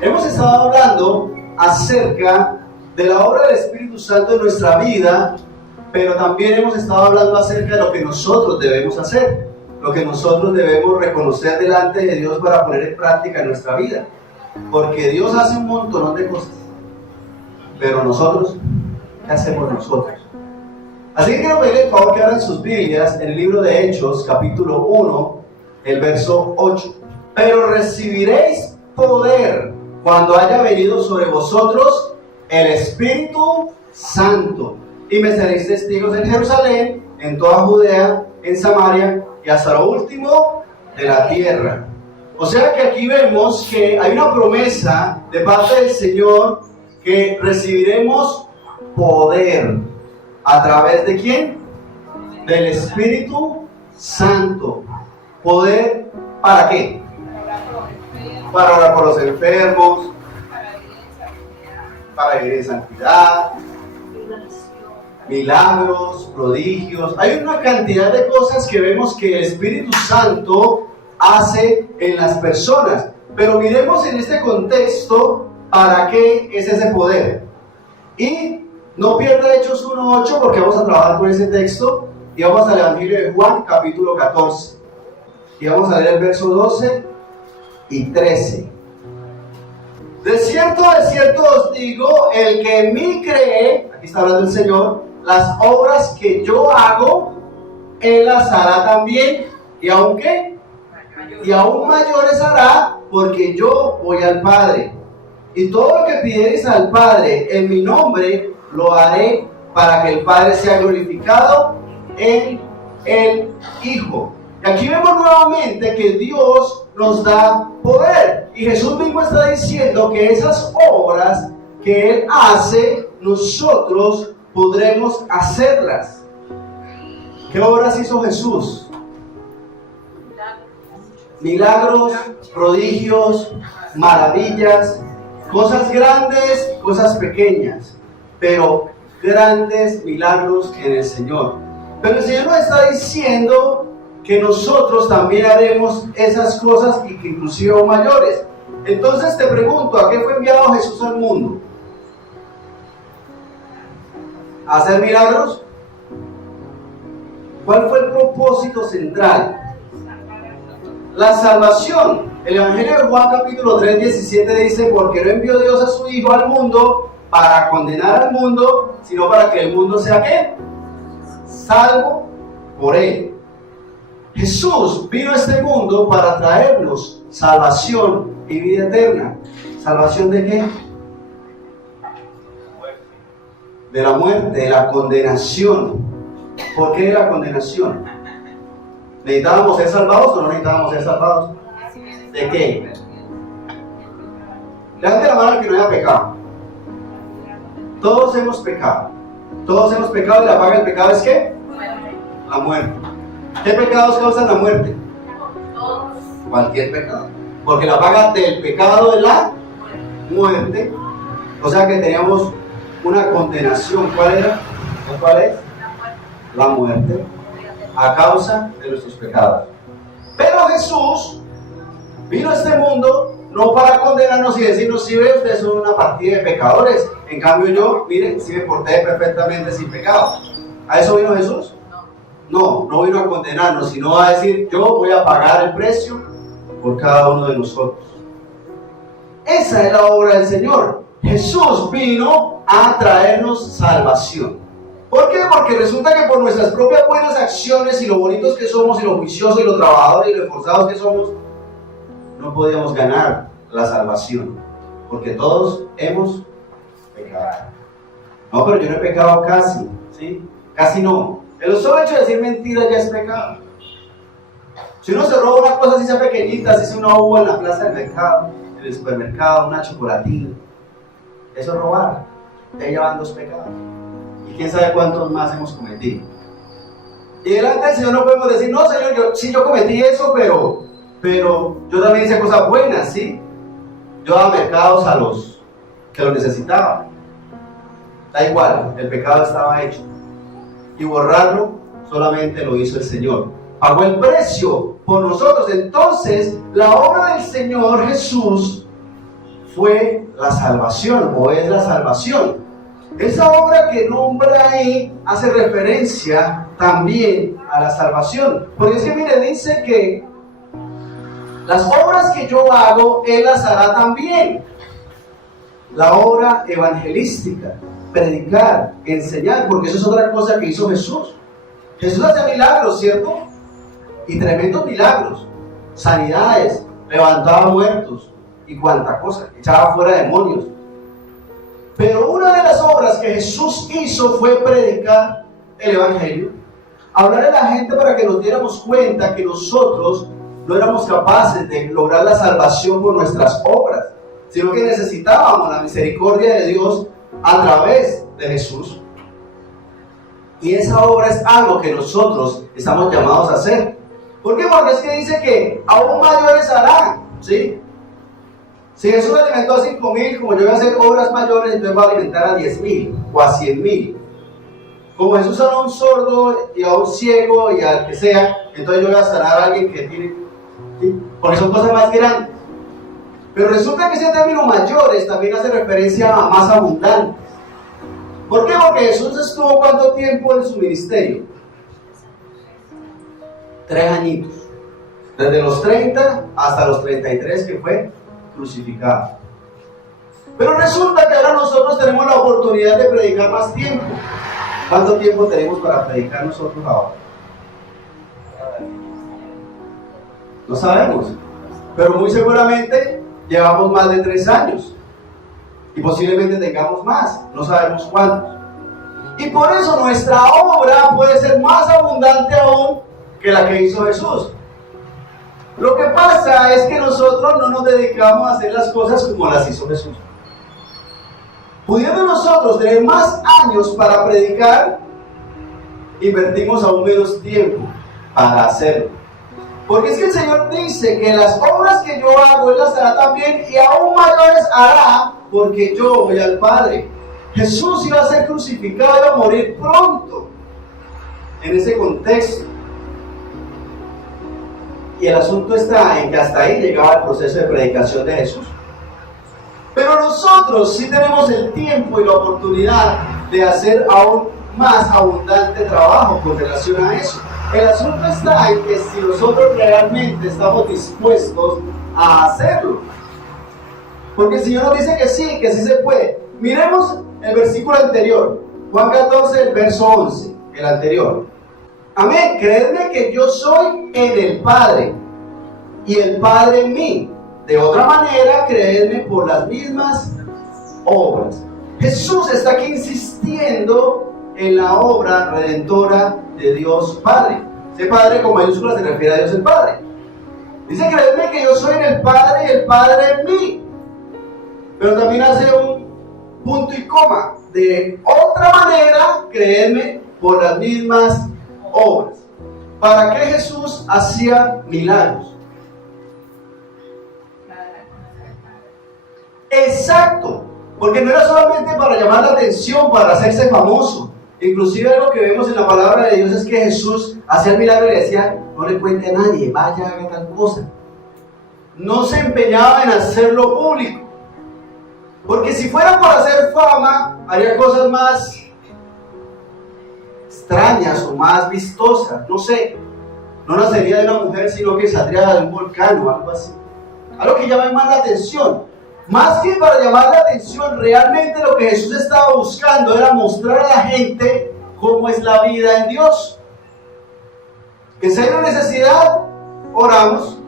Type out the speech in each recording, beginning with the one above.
Hemos estado hablando acerca de la obra del Espíritu Santo en nuestra vida, pero también hemos estado hablando acerca de lo que nosotros debemos hacer, lo que nosotros debemos reconocer delante de Dios para poner en práctica en nuestra vida. Porque Dios hace un montón de cosas, pero nosotros, ¿qué hacemos nosotros? Así que quiero pedirle el favor que abran sus Biblias en el libro de Hechos, capítulo 1, el verso 8. Pero recibiréis poder cuando haya venido sobre vosotros el Espíritu Santo, y me seréis testigos en Jerusalén, en toda Judea, en Samaria y hasta lo último de la tierra. O sea que aquí vemos que hay una promesa de parte del Señor que recibiremos poder. ¿A través de quién? Del Espíritu Santo. ¿Poder para qué? Para orar por los enfermos, para vivir en santidad, milagros, prodigios. Hay una cantidad de cosas que vemos que el Espíritu Santo hace en las personas. Pero miremos en este contexto para qué es ese poder. Y no pierda Hechos 1:8 porque vamos a trabajar con ese texto. Y vamos al Evangelio de Juan, capítulo 14. Y vamos a leer el verso 12 y 13. De cierto os digo, el que en mí cree, aquí está hablando el Señor, las obras que yo hago, él las hará también. ¿Y aún qué? Y aún mayores hará, porque yo voy al Padre. Y todo lo que pidiereis al Padre en mi nombre, lo haré para que el Padre sea glorificado en el Hijo. Y aquí vemos nuevamente que Dios nos da poder. Y Jesús mismo está diciendo que esas obras que Él hace, nosotros podremos hacerlas. ¿Qué obras hizo Jesús? Milagros, prodigios, maravillas, cosas grandes, cosas pequeñas, pero grandes milagros en el Señor. Pero el Señor nos está diciendo que nosotros también haremos esas cosas y que inclusive aún mayores. Entonces te pregunto, ¿a qué fue enviado Jesús al mundo? ¿A hacer milagros? ¿Cuál fue el propósito central? La salvación. El Evangelio de Juan capítulo 3, 17 dice: porque no envió Dios a su Hijo al mundo para condenar al mundo, sino para que el mundo sea ¿qué? Salvo por Él. Jesús vino a este mundo para traernos salvación y vida eterna. ¿Salvación de qué? De la muerte, de la condenación. ¿Por qué de la condenación? ¿Necesitábamos ser salvados o no necesitábamos ser salvados? ¿De qué? Levante la mano al que no haya pecado. Todos hemos pecado. Todos hemos pecado y la paga del pecado es ¿qué? La muerte. ¿Qué pecados causan la muerte? Cualquier pecado. Porque la paga del pecado es la muerte. O sea que teníamos una condenación. ¿Cuál era? ¿Cuál es? La muerte. A causa de nuestros pecados. Pero Jesús vino a este mundo no para condenarnos y decirnos: si ve, ustedes son una partida de pecadores. En cambio yo, miren, si me porté perfectamente sin pecado. ¿A eso vino Jesús? No vino a condenarnos, sino a decir: yo voy a pagar el precio por cada uno de nosotros. Esa es la obra del Señor. Jesús vino a traernos salvación. ¿Por qué? Porque resulta que por nuestras propias buenas acciones y lo bonitos que somos y lo juiciosos y lo trabajadores y lo esforzados que somos, no podíamos ganar la salvación. Porque todos hemos pecado. No, pero yo no he pecado casi, ¿sí? Casi no. El solo hecho de decir mentira ya es pecado. Si uno se roba una cosa así sea pequeñita, así sea una uva en la plaza del mercado, en el supermercado, una chocolatina, eso es robar. Te llevan dos pecados. Y quién sabe cuántos más hemos cometido. Y delante del Señor no podemos decir: no, Señor, yo cometí eso, pero yo también hice cosas buenas, ¿sí? Yo daba mercados a los que lo necesitaban. Da igual, el pecado estaba hecho. Y borrarlo solamente lo hizo el Señor. Pagó el precio por nosotros. Entonces, la obra del Señor Jesús fue la salvación, o es la salvación. Esa obra que nombra ahí hace referencia también a la salvación. Porque es que mire, dice que las obras que yo hago, Él las hará también. La obra evangelística, predicar, enseñar, porque eso es otra cosa que hizo Jesús. Jesús hace milagros, ¿cierto? Y tremendos milagros, sanidades, levantaba muertos y cuánta cosa, echaba fuera demonios. Pero una de las obras que Jesús hizo fue predicar el evangelio, hablar a la gente para que nos diéramos cuenta que nosotros no éramos capaces de lograr la salvación por nuestras obras, sino que necesitábamos la misericordia de Dios a través de Jesús. Y esa obra es algo que nosotros estamos llamados a hacer. ¿Por qué? Porque es que dice que aún mayores harán, ¿sí? Si Jesús alimentó a 5,000, como yo voy a hacer obras mayores, entonces va a alimentar a 10,000 o a 100,000. Como Jesús sanó a un sordo y a un ciego y al que sea, entonces yo voy a sanar a alguien que tiene, ¿sí? Porque son cosas más grandes. Pero resulta que ese término mayores también hace referencia a más abundantes. ¿Por qué? Porque Jesús estuvo ¿cuánto tiempo en su ministerio? 3 añitos. Desde los 30 hasta los 33 que fue crucificado. Pero resulta que ahora nosotros tenemos la oportunidad de predicar más tiempo. ¿Cuánto tiempo tenemos para predicar nosotros ahora? No sabemos. Pero muy seguramente llevamos más de 3 años. Y posiblemente tengamos más, no sabemos cuántos. Y por eso nuestra obra puede ser más abundante aún que la que hizo Jesús. Lo que pasa es que nosotros no nos dedicamos a hacer las cosas como las hizo Jesús. Pudiendo nosotros tener más años para predicar, invertimos aún menos tiempo para hacerlo. Porque es que el Señor dice que las obras que yo hago, Él las hará también, y aún mayores hará, porque yo voy al Padre. Jesús iba a ser crucificado, iba a morir pronto, en ese contexto. Y el asunto está en que hasta ahí llegaba el proceso de predicación de Jesús. Pero nosotros sí tenemos el tiempo y la oportunidad de hacer aún más abundante trabajo con relación a eso. El asunto está en que si nosotros realmente estamos dispuestos a hacerlo. Porque el Señor nos dice que sí se puede. Miremos el versículo anterior, Juan 14, el verso 11, el anterior. Amén, creedme que yo soy en el Padre y el Padre en mí. De otra manera, creedme por las mismas obras. Jesús está aquí insistiendo en la obra redentora de Dios Padre. Ese Padre con mayúsculas se refiere a Dios el Padre. Dice, creedme que yo soy en el Padre y el Padre en mí. Pero también hace un punto y coma. De otra manera, creedme por las mismas obras. ¿Para qué Jesús hacía milagros? Exacto, porque no era solamente para llamar la atención, para hacerse famoso. Inclusive algo que vemos en la palabra de Dios es que Jesús hacía el milagro y le decía, no le cuente a nadie, vaya, haga tal cosa. No se empeñaba en hacerlo público, porque si fuera por hacer fama, haría cosas más extrañas o más vistosas, no sé. No nacería de una mujer, sino que saldría de un volcán o algo así. Algo que llame más la atención. Más que para llamar la atención, realmente lo que Jesús estaba buscando era mostrar a la gente cómo es la vida en Dios. Que si hay una necesidad, oramos,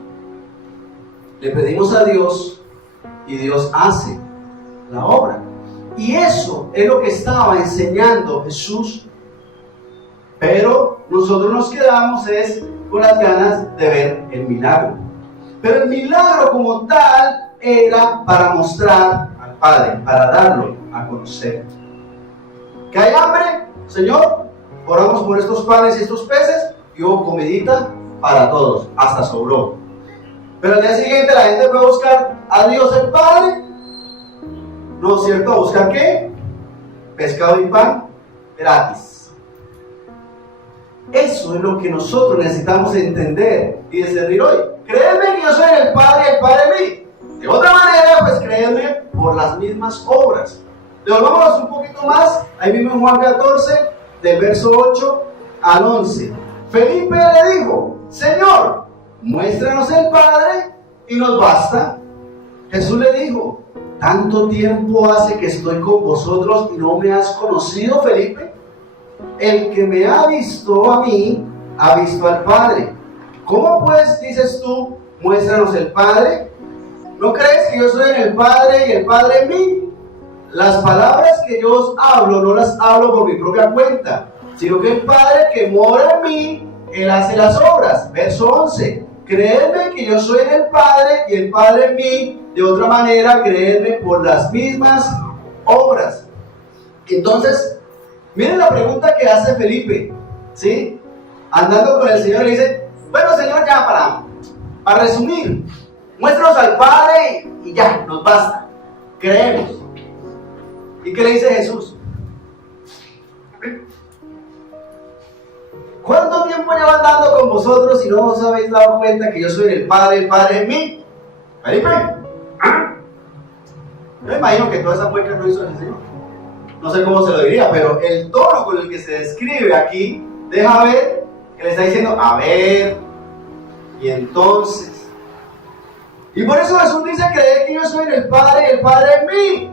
le pedimos a Dios y Dios hace la obra. Y eso es lo que estaba enseñando Jesús. Pero nosotros nos quedamos con las ganas de ver el milagro. Pero el milagro como tal era para mostrar al Padre, para darlo a conocer. ¿Que hay hambre? Señor, oramos por estos panes y estos peces y hubo comidita para todos, hasta sobró. Pero al día siguiente la gente fue a buscar a Dios el Padre. ¿No es cierto? ¿A buscar qué? Pescado y pan gratis. Eso es lo que nosotros necesitamos entender y discernir hoy. Créeme que yo soy el Padre y el Padre en mí. De otra manera, pues créeme las mismas obras. Devolvámonos un poquito más, ahí mismo en Juan 14, del verso 8 al 11. Felipe le dijo: Señor, muéstranos el Padre y nos basta. Jesús le dijo: ¿tanto tiempo hace que estoy con vosotros y no me has conocido, Felipe? El que me ha visto a mí, ha visto al Padre. ¿Cómo pues dices tú, muéstranos el Padre? ¿No crees que yo soy en el Padre y el Padre en mí? Las palabras que yo os hablo, no las hablo por mi propia cuenta, sino que el Padre que mora en mí, Él hace las obras. Verso 11. Creedme que yo soy en el Padre y el Padre en mí. De otra manera, creedme por las mismas obras. Entonces, miren la pregunta que hace Felipe, ¿sí? Andando con el Señor, le dice: bueno, Señor, ya para resumir, muéstranos al Padre y ya, nos basta, creemos. ¿Y qué le dice Jesús? ¿Cuánto tiempo llevo andando con vosotros y no os habéis dado cuenta que yo soy el Padre en mí? Felipe, yo me imagino que todas esas muecas no hizo el Señor. No sé cómo se lo diría, pero el tono con el que se describe aquí deja ver que le está diciendo: a ver, y entonces. Y por eso Jesús dice: creed que yo soy en el Padre y el Padre en mí.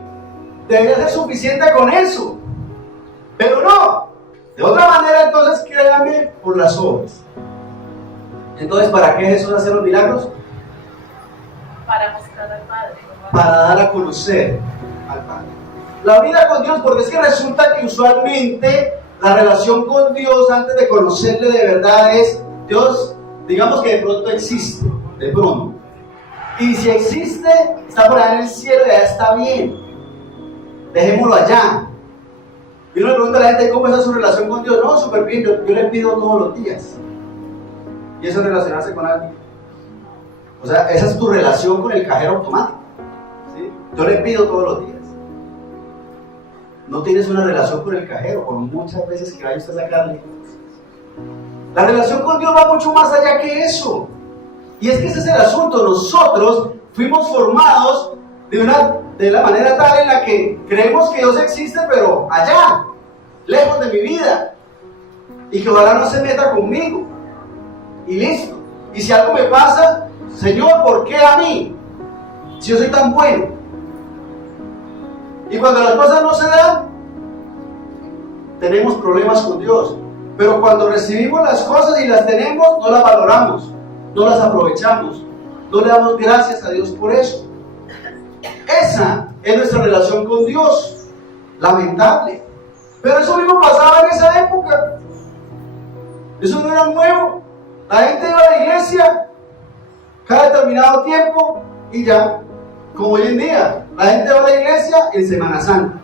Debería ser suficiente con eso, pero no. De otra manera, entonces créanme por las obras. Entonces, ¿para qué Jesús hace los milagros? Para mostrar al Padre. Para dar a conocer al Padre. La vida con Dios, porque es que resulta que usualmente la relación con Dios, antes de conocerle de verdad, es Dios, digamos que de pronto existe, de pronto. Y si existe, está por allá en el cielo y ya está bien. Dejémoslo allá. Y uno le pregunta a la gente: ¿cómo es su relación con Dios? No, súper bien, yo le pido todos los días. Y eso es relacionarse con alguien. O sea, esa es tu relación con el cajero automático, ¿sí? Yo le pido todos los días. No tienes una relación con el cajero, por muchas veces que vaya usted a sacarle. La relación con Dios va mucho más allá que eso. Y es que ese es el asunto. Nosotros fuimos formados de la manera tal en la que creemos que Dios existe, pero allá, lejos de mi vida, y que ojalá no se meta conmigo, y listo. Y si algo me pasa: Señor, ¿por qué a mí? Si yo soy tan bueno. Y cuando las cosas no se dan, tenemos problemas con Dios. Pero cuando recibimos las cosas y las tenemos, no las valoramos, no las aprovechamos, no le damos gracias a Dios por eso. Esa es nuestra relación con Dios. Lamentable. Pero eso mismo pasaba en esa época. Eso no era nuevo. La gente iba a la iglesia cada determinado tiempo y ya. Como hoy en día, la gente va a la iglesia en Semana Santa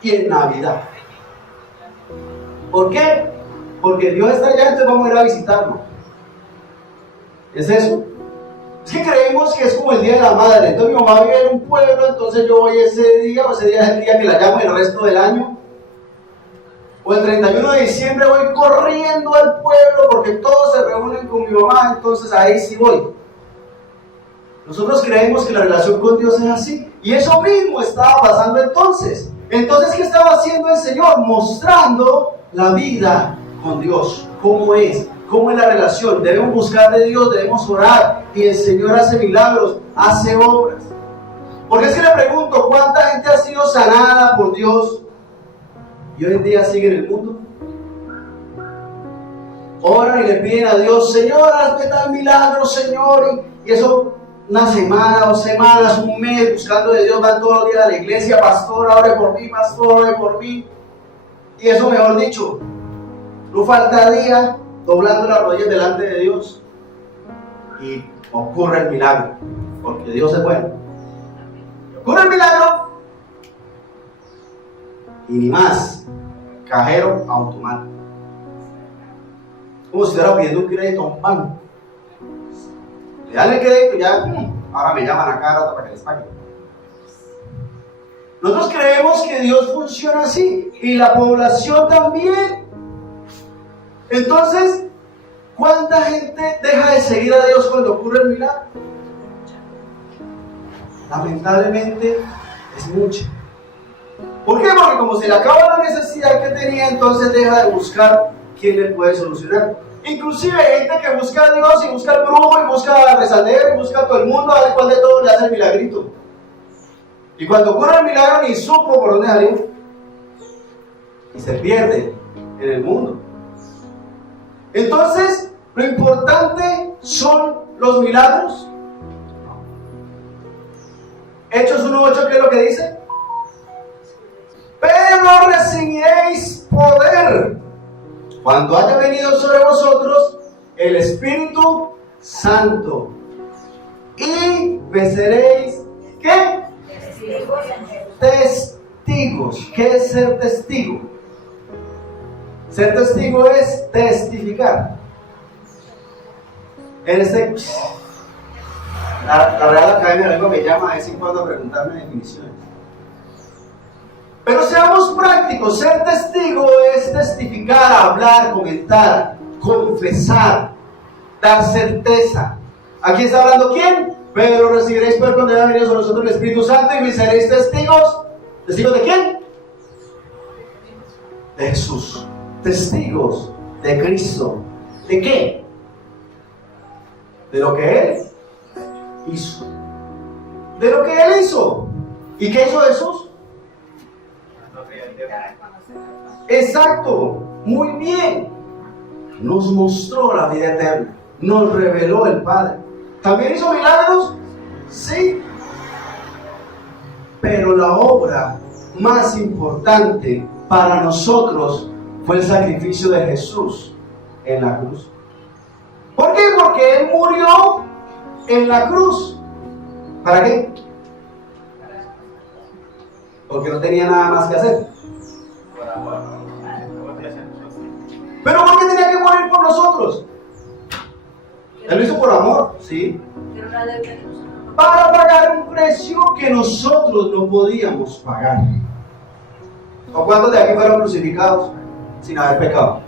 y en Navidad. ¿Por qué? Porque Dios está allá, entonces vamos a ir a visitarlo. ¿Es eso? Es que creemos que es como el Día de la Madre. Entonces mi mamá vive en un pueblo, entonces yo voy ese día, o ese día es el día que la llamo el resto del año. O el 31 de diciembre voy corriendo al pueblo porque todos se reúnen con mi mamá, entonces ahí sí voy. Nosotros creemos que la relación con Dios es así. Y eso mismo estaba pasando entonces. Entonces, ¿qué estaba haciendo el Señor? Mostrando la vida con Dios. ¿Cómo es? ¿Cómo es la relación? Debemos buscar de Dios, debemos orar. Y el Señor hace milagros, hace obras. Porque es que le pregunto: ¿cuánta gente ha sido sanada por Dios y hoy en día sigue en el mundo? Oran y le piden a Dios: Señor, hazme tal milagro, Señor. Y eso, una semana, 2 semanas, un mes, buscando de Dios, van todos los días a la iglesia: pastor, ore por mí, pastor, ore por mí. Y eso, mejor dicho, no falta día doblando las rodillas delante de Dios y ocurre el milagro, porque Dios es bueno. Ocurre el milagro y ni más, cajero automático. Como si estuviera pidiendo un crédito a un banco. Le dan el crédito y ya, ahora me llaman a cada rato para que les pague. Nosotros creemos que Dios funciona así y la población también. Entonces, ¿cuánta gente deja de seguir a Dios cuando ocurre el milagro? Lamentablemente, es mucha. ¿Por qué? Porque como se le acaba la necesidad que tenía, entonces deja de buscar quién le puede solucionar. Inclusive hay gente que busca a Dios y busca al brujo y busca al rezandero y busca a todo el mundo a ver cuál de todos le hace el milagrito. Y cuando ocurre el milagro ni supo por dónde salió. Y se pierde en el mundo. Entonces, lo importante son los milagros. Hechos 1:8, ¿qué es lo que dice? Pero recibiréis poder cuando haya venido sobre vosotros el Espíritu Santo. Y me seréis, ¿qué? Testigos. ¿Qué es ser testigo? Ser testigo es testificar. La Real Academia de Lengua me llama de vez en cuando a preguntarme definiciones. Pero seamos prácticos. Ser testigo es testificar, hablar, comentar, confesar, dar certeza. ¿Aquí está hablando quién? Pero recibiréis poder cuando haya venido sobre vosotros el Espíritu Santo y me seréis testigos. ¿Testigos de quién? De Jesús. Testigos de Cristo. ¿De qué? De lo que Él hizo. De lo que Él hizo. ¿Y qué hizo Jesús? Exacto, muy bien. Nos mostró la vida eterna. Nos reveló el Padre. ¿También hizo milagros? Sí. Pero la obra más importante para nosotros fue el sacrificio de Jesús en la cruz. ¿Por qué? Porque Él murió en la cruz. ¿Para qué? Porque no tenía nada más que hacer. ¿Pero por qué tenía que morir por nosotros? Él lo hizo por amor, ¿sí? Para pagar un precio que nosotros no podíamos pagar. ¿O cuántos de aquí fueron crucificados sin haber pecado?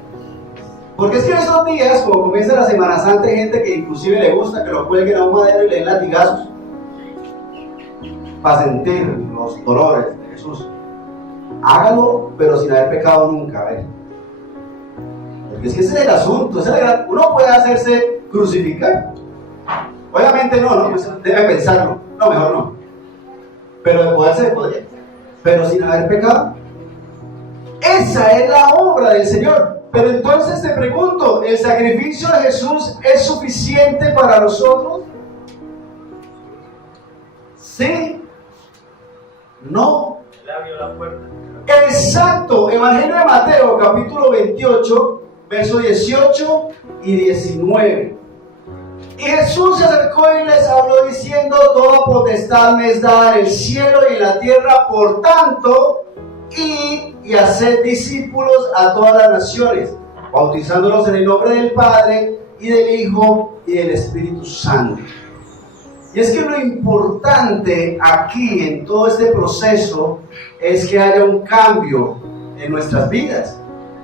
Porque es que en estos días, como comienza la Semana Santa, hay gente que inclusive le gusta que lo cuelguen a un madero y le den latigazos para sentir los dolores de Jesús. Hágalo, pero sin haber pecado nunca, a ver. Porque es que ese es el asunto, uno puede hacerse crucificar. Obviamente no, pues debe pensarlo. No, mejor no. Pero de poder se podría. Pero sin haber pecado. Esa es la obra del Señor. Pero entonces te pregunto, ¿el sacrificio de Jesús es suficiente para nosotros? ¿Sí? No. Él abrió la puerta. Exacto. Evangelio de Mateo, capítulo 28, versos 18 y 19. Y Jesús se acercó y les habló diciendo: toda potestad me es dada en el cielo y en la tierra, por tanto, id y haced discípulos a todas las naciones, bautizándolos en el nombre del Padre y del Hijo y del Espíritu Santo. Y es que lo importante aquí en todo este proceso es que haya un cambio en nuestras vidas.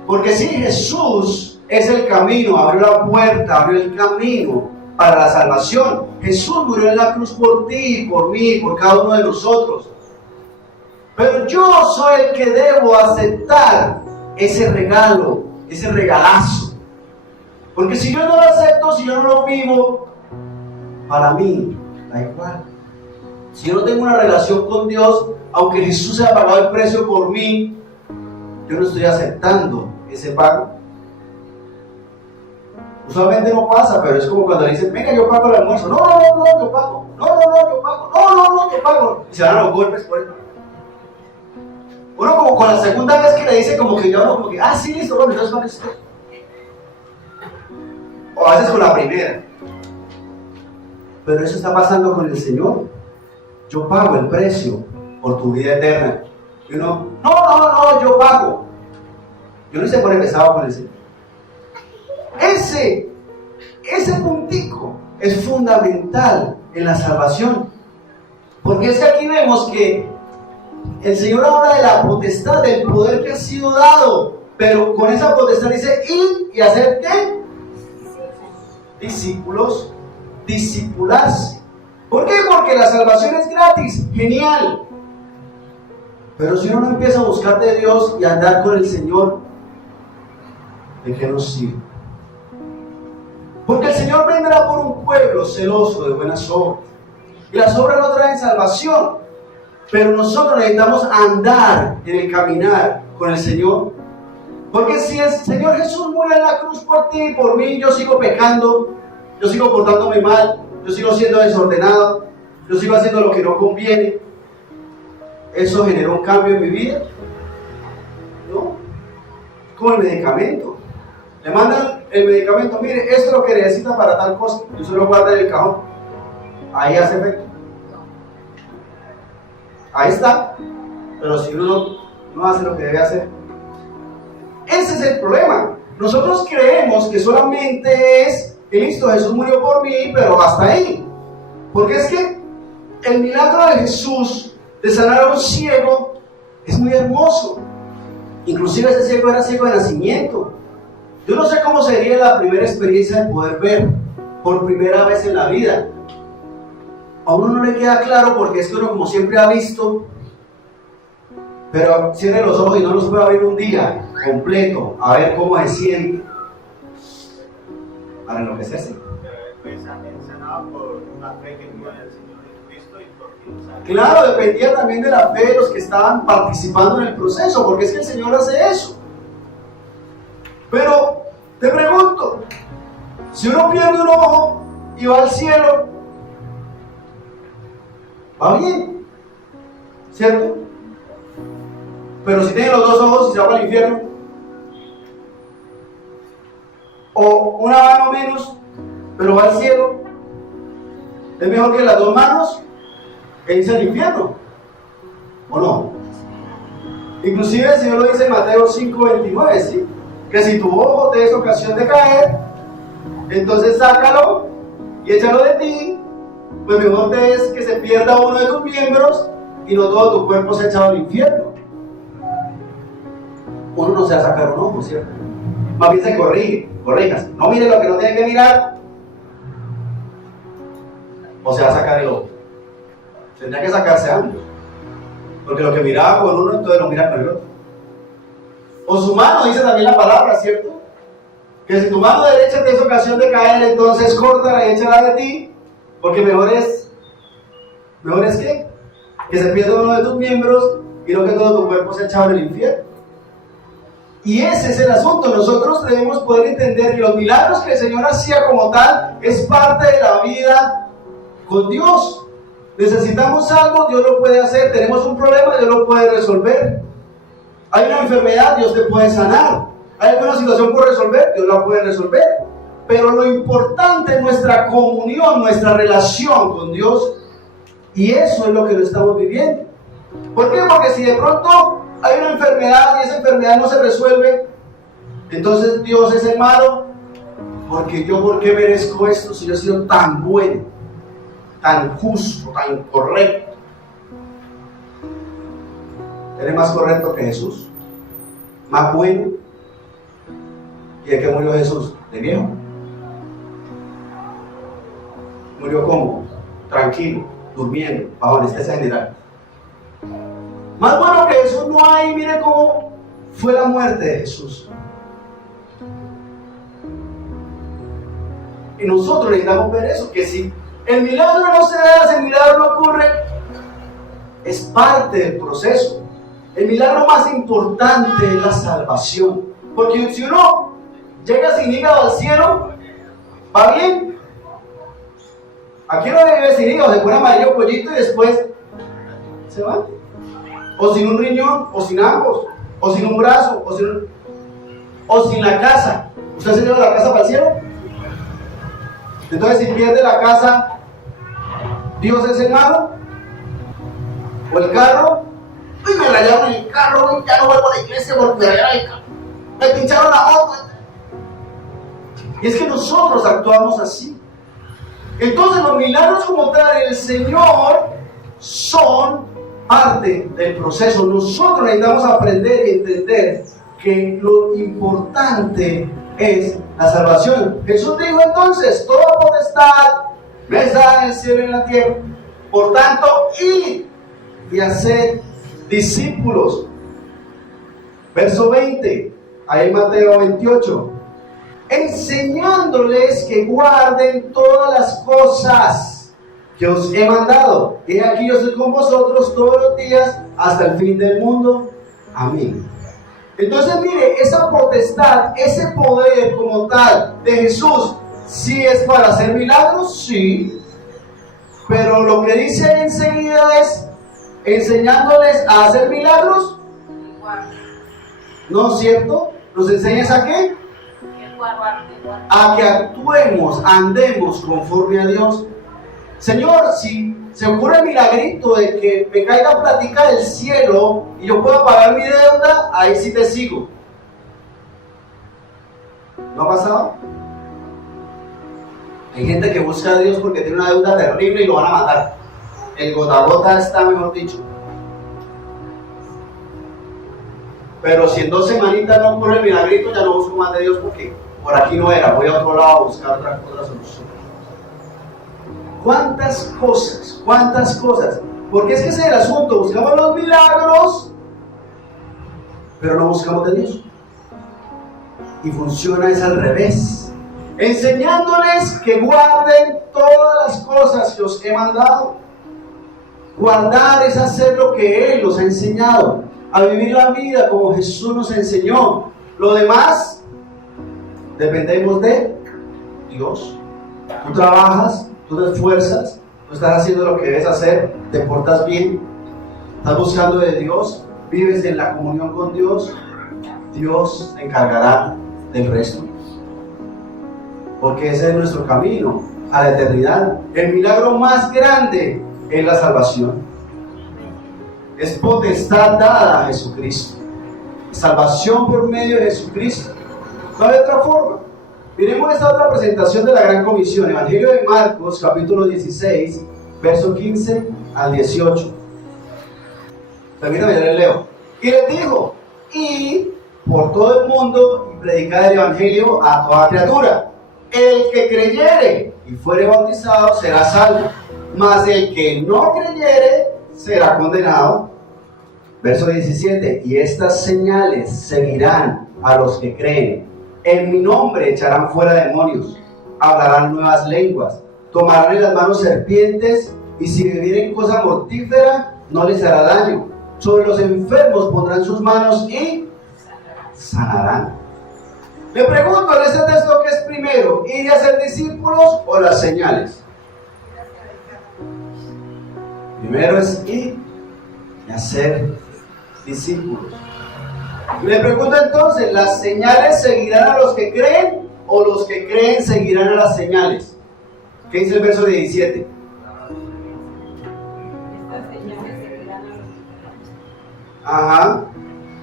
Porque si Jesús es el camino, abrió la puerta, abrió el camino para la salvación. Jesús murió en la cruz por ti, por mí, por cada uno de nosotros. Pero yo soy el que debo aceptar ese regalo, ese regalazo. Porque si yo no lo acepto, si yo no lo vivo, para mí da igual. Si yo no tengo una relación con Dios, aunque Jesús haya pagado el precio por mí, yo no estoy aceptando ese pago. Usualmente no pasa, pero es como cuando le dicen: venga, yo pago el almuerzo. No, yo pago. No, yo pago. Yo pago. Y se dan los golpes por eso. Uno como con la segunda vez que le dice, como que ya uno como que, sí, listo, bueno, entonces pague usted. O a veces con la primera. Pero eso está pasando con el Señor. Yo pago el precio por tu vida eterna. Y uno, no, yo pago. Yo no se pone pesado con el Señor. Ese puntico es fundamental en la salvación. Porque es que aquí vemos que el Señor habla de la potestad, del poder que ha sido dado. Pero con esa potestad dice: ir y hacer ¿qué? Discípulos, discipularse. ¿Por qué? Porque la salvación es gratis. Genial. Pero si uno no empieza a buscar de Dios y a andar con el Señor, ¿de qué nos sirve? Porque el Señor vendrá por un pueblo celoso de buenas obras. Y las obras no traen salvación. Pero nosotros necesitamos andar en el caminar con el Señor. Porque si el Señor Jesús murió en la cruz por ti y por mí, yo sigo pecando, yo sigo portándome mal, yo sigo siendo desordenado, yo sigo haciendo lo que no conviene. ¿Eso generó un cambio en mi vida? No. Como el medicamento. Le mandan el medicamento, mire, esto es lo que necesita para tal cosa, y usted lo guarda en el cajón. Ahí hace efecto. Ahí está. Pero si uno no hace lo que debe hacer. Ese es el problema. Nosotros creemos que solamente es que listo, Jesús murió por mí, pero hasta ahí. Porque es que el milagro de Jesús de sanar a un ciego es muy hermoso. Inclusive ese ciego era ciego de nacimiento. Yo no sé cómo sería la primera experiencia de poder ver por primera vez en la vida. A uno no le queda claro porque es que uno como siempre ha visto, pero cierre los ojos y no los puede abrir un día completo a ver cómo se siente para enloquecerse. Claro, dependía también de la fe de los que estaban participando en el proceso, porque es que el Señor hace eso. Pero te pregunto, si uno pierde un ojo y va al cielo, va bien, ¿cierto? Pero si tiene los dos ojos y se va al infierno, o una mano menos, pero va al cielo, es mejor que las dos manos que irse al infierno, ¿o no? Inclusive el Señor lo dice en Mateo 5:29, ¿sí? Que si tu ojo te es ocasión de caer, entonces sácalo y échalo de ti, pues mejor te es que se pierda uno de tus miembros y no todo tu cuerpo se ha echado al infierno. Uno no se va a sacar un ojo, ¿cierto? Más bien se corrijas. No mire lo que no tiene que mirar, o se va a sacar el ojo. Tendría que sacarse ambos, porque lo que miraba con uno, entonces lo mira con el otro. O su mano, dice también la palabra, ¿cierto? Que si tu mano derecha te es ocasión de caer, entonces córtala y échala de ti, porque mejor es ¿qué? Que se pierda uno de tus miembros y no que todo tu cuerpo se echa en el infierno. Y ese es el asunto. Nosotros debemos poder entender que los milagros que el Señor hacía como tal es parte de la vida con Dios. Necesitamos algo, Dios lo puede hacer. Tenemos un problema, Dios lo puede resolver. Hay una enfermedad, Dios te puede sanar. Hay alguna situación por resolver, Dios la puede resolver. Pero lo importante es nuestra comunión, nuestra relación con Dios. Y eso es lo que no estamos viviendo. ¿Por qué? Porque si de pronto hay una enfermedad y esa enfermedad no se resuelve, entonces Dios es el malo. Porque yo, ¿por qué merezco esto si yo he sido tan bueno, tan justo, tan correcto? ¿Eres más correcto que Jesús? ¿Más bueno? ¿Y de qué murió Jesús? ¿De viejo? ¿Murió cómo? Tranquilo, durmiendo, bajo anestesia general. Más bueno que Jesús no hay. Mire cómo fue la muerte de Jesús. Y nosotros necesitamos ver eso, que si el milagro no se da, si el milagro no ocurre, es parte del proceso. El milagro más importante es la salvación. Porque si uno llega sin hígado al cielo, ¿va bien? Aquí no vive sin hígado, se pone amarillo pollito y después se va. O sin un riñón, o sin ambos, o sin un brazo, o sin la casa. ¿Usted se lleva la casa para el cielo? Entonces, si pierde la casa, ¿Dios es el malo? ¿O el carro? ¡Uy, me rayaron el carro! Ya no vuelvo a la iglesia porque me rayaron el carro. Me pincharon la moto. Y es que nosotros actuamos así. Entonces, los milagros como tal del Señor son parte del proceso. Nosotros necesitamos aprender y entender que lo importante es la salvación. Jesús dijo entonces: toda potestad me es dada en el cielo y en la tierra. Por tanto, id y haced discípulos. Verso 20, ahí en Mateo 28. Enseñándoles que guarden todas las cosas que os he mandado. He aquí yo estoy con vosotros todos los días hasta el fin del mundo. Amén. Entonces mire, esa potestad, ese poder como tal de Jesús, ¿sí es para hacer milagros? Sí. Pero lo que dice enseguida es enseñándoles a hacer milagros. ¿No es cierto? ¿Nos enseñas a qué? A que actuemos, andemos conforme a Dios. Señor, si se ocurre el milagrito de que me caiga plática del cielo y yo pueda pagar mi deuda, ahí sí te sigo. ¿No ha pasado? Hay gente que busca a Dios porque tiene una deuda terrible y lo van a matar. El gota a gota está, mejor dicho. Pero si en 2 semanitas no ocurre el milagrito, ya no busco más de Dios porque por aquí no era, voy a otro lado a buscar otra solución. ¿Cuántas cosas? ¿Cuántas cosas? Porque es que ese es el asunto, buscamos los milagros, pero no buscamos de Dios. Y funciona es al revés. Enseñándoles que guarden todas las cosas que os he mandado. Guardar es hacer lo que Él nos ha enseñado, a vivir la vida como Jesús nos enseñó. Lo demás, dependemos de Dios. Tú trabajas, tú te esfuerzas, tú estás haciendo lo que debes hacer, te portas bien, estás buscando de Dios, vives en la comunión con Dios, Dios se encargará del resto. Porque ese es nuestro camino a la eternidad. El milagro más grande es la salvación. Es potestad dada a Jesucristo. Salvación por medio de Jesucristo. No hay otra forma. Miremos esta otra presentación de la Gran Comisión. Evangelio de Marcos, capítulo 16, verso 15 al 18. Permítame, ya les leo. Y les dijo: id por todo el mundo y predicad el Evangelio a toda criatura. El que creyere y fuere bautizado será salvo, mas el que no creyere será condenado. Verso 17: y estas señales seguirán a los que creen. En mi nombre echarán fuera demonios, hablarán nuevas lenguas, tomarán en las manos serpientes, y si bebieren cosa mortífera no les hará daño. Sobre los enfermos pondrán sus manos y sanarán. Le pregunto en este texto, ¿qué es primero? ¿Ir a ser discípulos o las señales? Primero es ir a ser discípulos. Le pregunto entonces, ¿las señales seguirán a los que creen o los que creen seguirán a las señales? ¿Qué dice el verso 17? Ajá.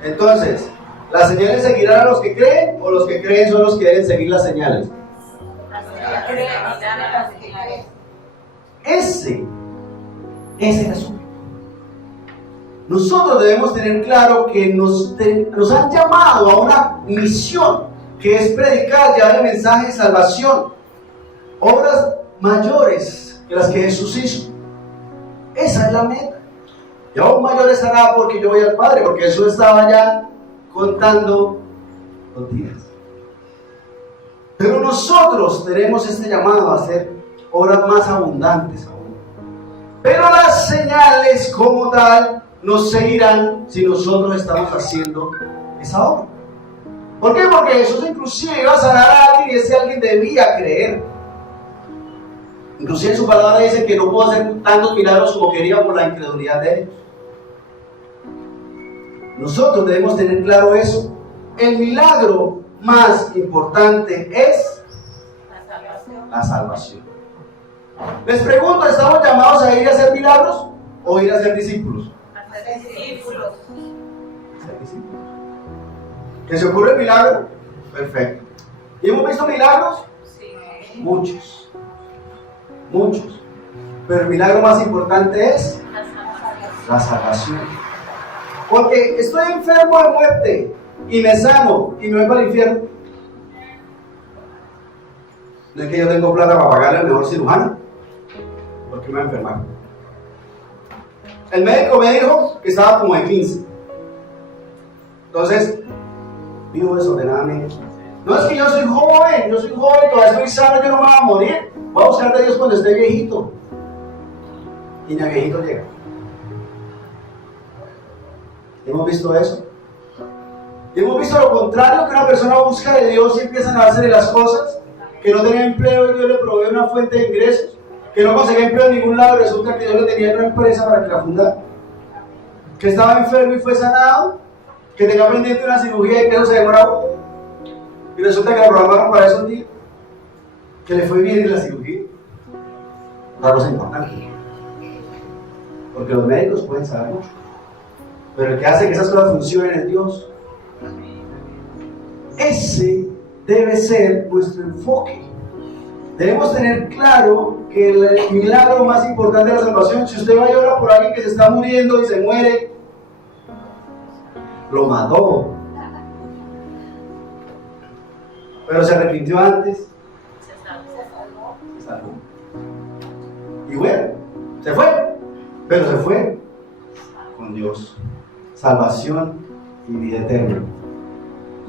Entonces, ¿las señales seguirán a los que creen o los que creen son los que deben seguir las señales? Ese es el asunto. Nosotros debemos tener claro que nos han llamado a una misión, que es predicar, llevar el mensaje de salvación, obras mayores que las que Jesús hizo. Esa es la meta. Y aún mayores hará porque yo voy al Padre, porque Jesús estaba ya contando los días. Pero nosotros tenemos este llamado a hacer obras más abundantes aún. Pero las señales como tal nos seguirán si nosotros estamos haciendo esa obra. ¿Por qué? Porque Jesús inclusive iba a sanar a alguien y ese alguien debía creer. Inclusive en su palabra dice que no pudo hacer tantos milagros como quería por la incredulidad de ellos. Nosotros debemos tener claro eso. El milagro más importante es la salvación. Les pregunto, ¿estamos llamados a ir a hacer milagros o ir a ser discípulos? A ser discípulos. Ser discípulos. ¿Que se ocurre el milagro? Perfecto. ¿Y hemos visto milagros? Sí. Muchos. Muchos. Pero el milagro más importante es la salvación. Porque estoy enfermo de muerte y me sano y me voy para el infierno. No es que yo tengo plata para pagarle al mejor cirujano. ¿Por qué me voy a enfermar? El médico me dijo que estaba como de 15. Entonces, vivo desordenadamente. No es que yo soy joven, todavía estoy sano, yo no me voy a morir. Voy a buscar de Dios cuando esté viejito. Y ni a viejito llega. ¿Hemos visto eso? Hemos visto lo contrario, que una persona busca de Dios y empiezan a hacerle las cosas, que no tenía empleo y Dios le provee una fuente de ingresos, que no conseguía empleo en ningún lado y resulta que Dios le tenía una empresa para que la fundara, que estaba enfermo y fue sanado, que tenía pendiente una cirugía y que eso se demoraba y resulta que la programaron para esos días, que le fue bien en la cirugía. Una cosa importante, porque los médicos pueden saber mucho, pero el que hace que esas cosas funcionen es Dios. Ese debe ser nuestro enfoque. Debemos tener claro que el milagro más importante de la salvación, si usted va a llorar por alguien que se está muriendo y se muere, lo mató, pero se arrepintió antes, se salvó. Y bueno, se fue, pero se fue con Dios. Salvación y vida eterna.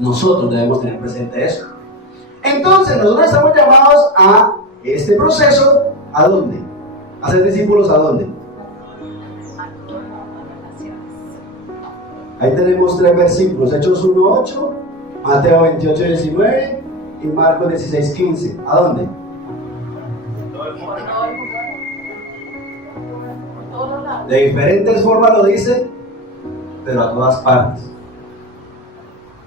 Nosotros debemos tener presente eso. Entonces, nosotros estamos llamados a este proceso, ¿a dónde? A ser discípulos, ¿a dónde? Ahí tenemos 3 versículos: Hechos 1:8, Mateo 28:19 y Marcos 16:15. ¿A dónde? De diferentes formas lo dice, pero a todas partes.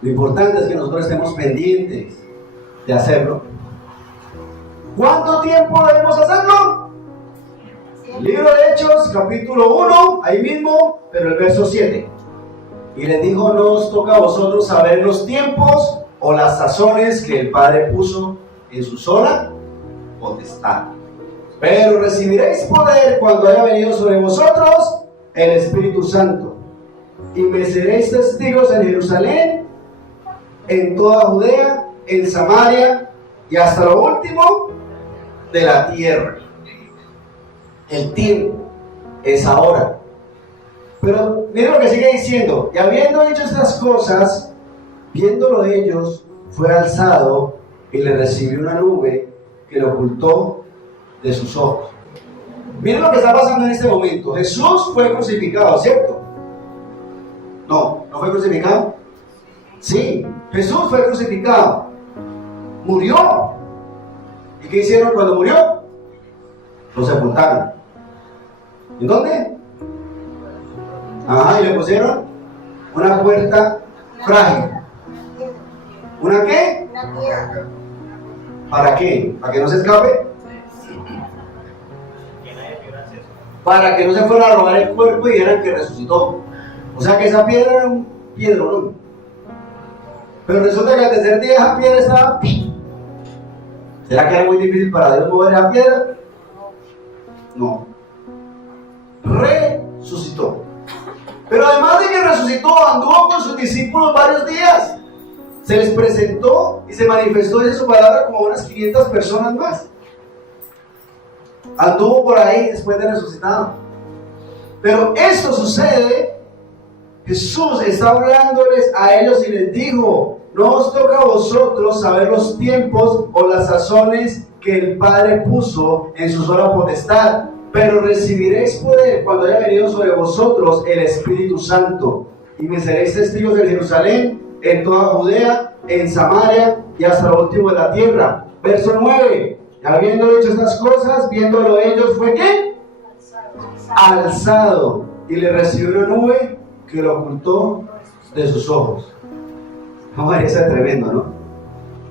Lo importante es que nosotros estemos pendientes de hacerlo. ¿Cuánto tiempo debemos hacerlo? Libro de Hechos, capítulo 1, ahí mismo, pero el verso 7. Y les dijo: no os toca a vosotros saber los tiempos o las sazones que el Padre puso en su sola potestad, pero recibiréis poder cuando haya venido sobre vosotros el Espíritu Santo, y me seréis testigos en Jerusalén, en toda Judea, en Samaria y hasta lo último de la tierra. El tiempo es ahora. Pero miren lo que sigue diciendo: y habiendo dicho estas cosas, viéndolo ellos, fue alzado y le recibió una nube que lo ocultó de sus ojos. Miren lo que está pasando en este momento. Jesús fue crucificado, ¿cierto? No fue crucificado. Sí, Jesús fue crucificado, murió. ¿Y qué hicieron cuando murió? Lo sepultaron. ¿En dónde? Y le pusieron una puerta frágil. ¿Una qué? ¿Para qué? ¿Para que no se escape? Para que no se fuera a robar el cuerpo y dijeran que resucitó. O sea que esa piedra era un piedrón. Pero resulta que al tercer día esa piedra estaba... ¿Será que era muy difícil para Dios mover esa piedra? No. Resucitó. Pero además de que resucitó, anduvo con sus discípulos varios días. Se les presentó y se manifestó en su palabra como unas 500 personas más. Anduvo por ahí después de resucitado. Pero esto sucede, Jesús está hablándoles a ellos y les dijo: no os toca a vosotros saber los tiempos o las sazones que el Padre puso en su sola potestad, pero recibiréis poder cuando haya venido sobre vosotros el Espíritu Santo, y me seréis testigos en Jerusalén, en toda Judea, en Samaria y hasta lo último de la tierra. Verso 9. Habiendo hecho estas cosas, viéndolo ellos, ¿fue qué? Alzado, y le recibió una nube que lo ocultó de sus ojos. Vamos a ver, eso es tremendo, ¿no?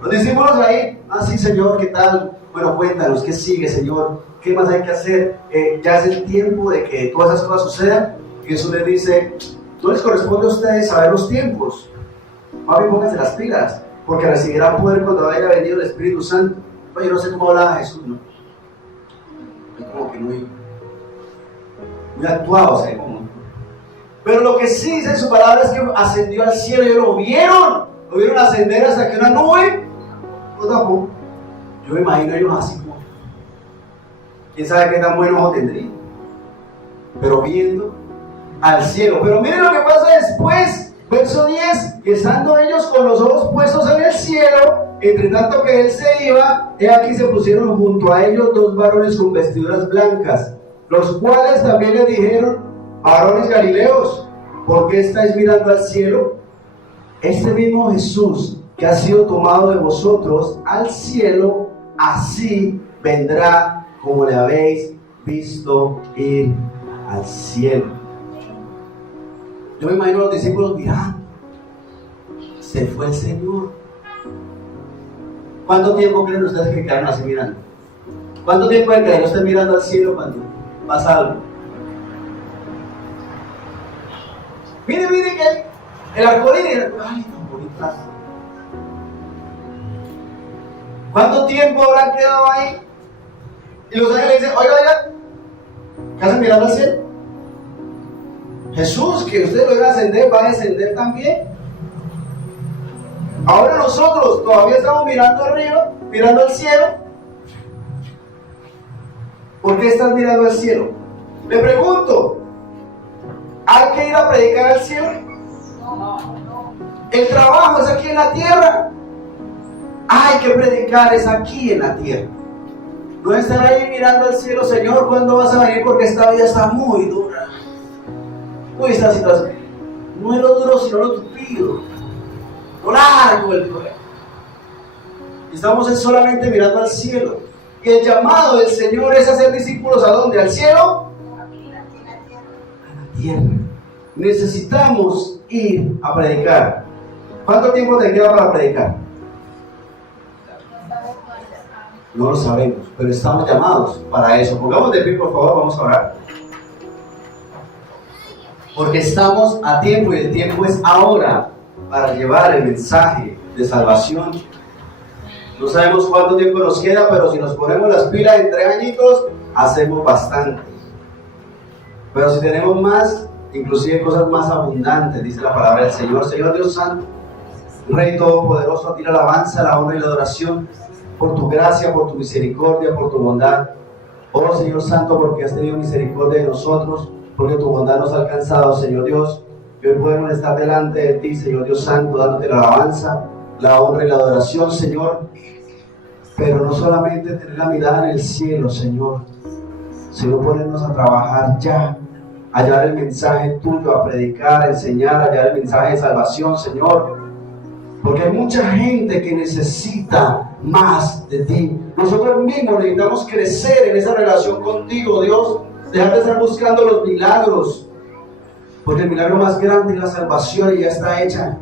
Los discípulos ahí: sí, Señor, ¿qué tal? Bueno, cuéntanos, ¿qué sigue, Señor? ¿Qué más hay que hacer? Ya es el tiempo de que todas esas cosas sucedan. Y Jesús les dice: no les corresponde a ustedes saber los tiempos. Más bien pónganse las pilas, porque recibirán poder cuando haya venido el Espíritu Santo. Oye, yo no sé cómo hablaba Jesús, ¿no? Es como que muy actuado, o sea, como... Pero lo que sí dice en su palabra es que ascendió al cielo. Y lo vieron ascender hasta que una nube lo tapó. Yo me imagino ellos así como... quién sabe qué tan buen ojo tendría. Pero viendo al cielo. Pero miren lo que pasa después, verso 10, que estando ellos con los ojos puestos en el cielo, entre tanto que él se iba, he aquí se pusieron junto a ellos dos varones con vestiduras blancas, los cuales también les dijeron: varones galileos, ¿por qué estáis mirando al cielo? Este mismo Jesús que ha sido tomado de vosotros al cielo, así vendrá como le habéis visto ir al cielo. Yo me imagino a los discípulos mirando. Se fue el Señor. ¿Cuánto tiempo creen ustedes que quedaron así mirando? ¿Cuánto tiempo hay que no estén mirando al cielo cuando pasa algo? Mire que el arcoíris, ay, tan bonita. ¿Cuánto tiempo habrán quedado ahí? Y los ángeles dicen: oiga, ¿qué hacen mirando al cielo? Jesús, que ustedes lo iban a ascender, va a descender también. Ahora nosotros todavía estamos mirando arriba, mirando al cielo. ¿Por qué estás mirando al cielo? Le pregunto, ¿hay que ir a predicar al cielo? El trabajo es aquí en la tierra. Hay que predicar es aquí en la tierra. No estar ahí mirando al cielo: Señor, ¿cuándo vas a venir? Porque esta vida está muy dura. Uy, esta situación. No es lo duro, sino lo tupido. Lo largo del problema. Estamos solamente mirando al cielo. Y el llamado del Señor es hacer discípulos ¿a dónde? ¿Al cielo? A la tierra. Necesitamos ir a predicar. ¿Cuánto tiempo te queda para predicar? No lo sabemos, pero estamos llamados para eso. Pongamos de pie, por favor, vamos a orar. Porque estamos a tiempo y el tiempo es ahora para llevar el mensaje de salvación. No sabemos cuánto tiempo nos queda, pero si nos ponemos las pilas en 3 añitos, hacemos bastante. Pero si tenemos más, inclusive cosas más abundantes, dice la palabra del Señor. Señor Dios Santo, Rey Todopoderoso, a ti la alabanza, la honra y la adoración, por tu gracia, por tu misericordia, por tu bondad. Oh Señor Santo, porque has tenido misericordia de nosotros, porque tu bondad nos ha alcanzado, Señor Dios. Y hoy podemos estar delante de ti, Señor Dios Santo, dándote la alabanza, la honra y la adoración, Señor. Pero no solamente tener la mirada en el cielo, Señor, sino ponernos a trabajar ya, a llevar el mensaje tuyo, a predicar, a enseñar, a llevar el mensaje de salvación, Señor. Porque hay mucha gente que necesita más de ti. Nosotros mismos necesitamos crecer en esa relación contigo, Dios. Dejar de estar buscando los milagros, porque el milagro más grande es la salvación y ya está hecha.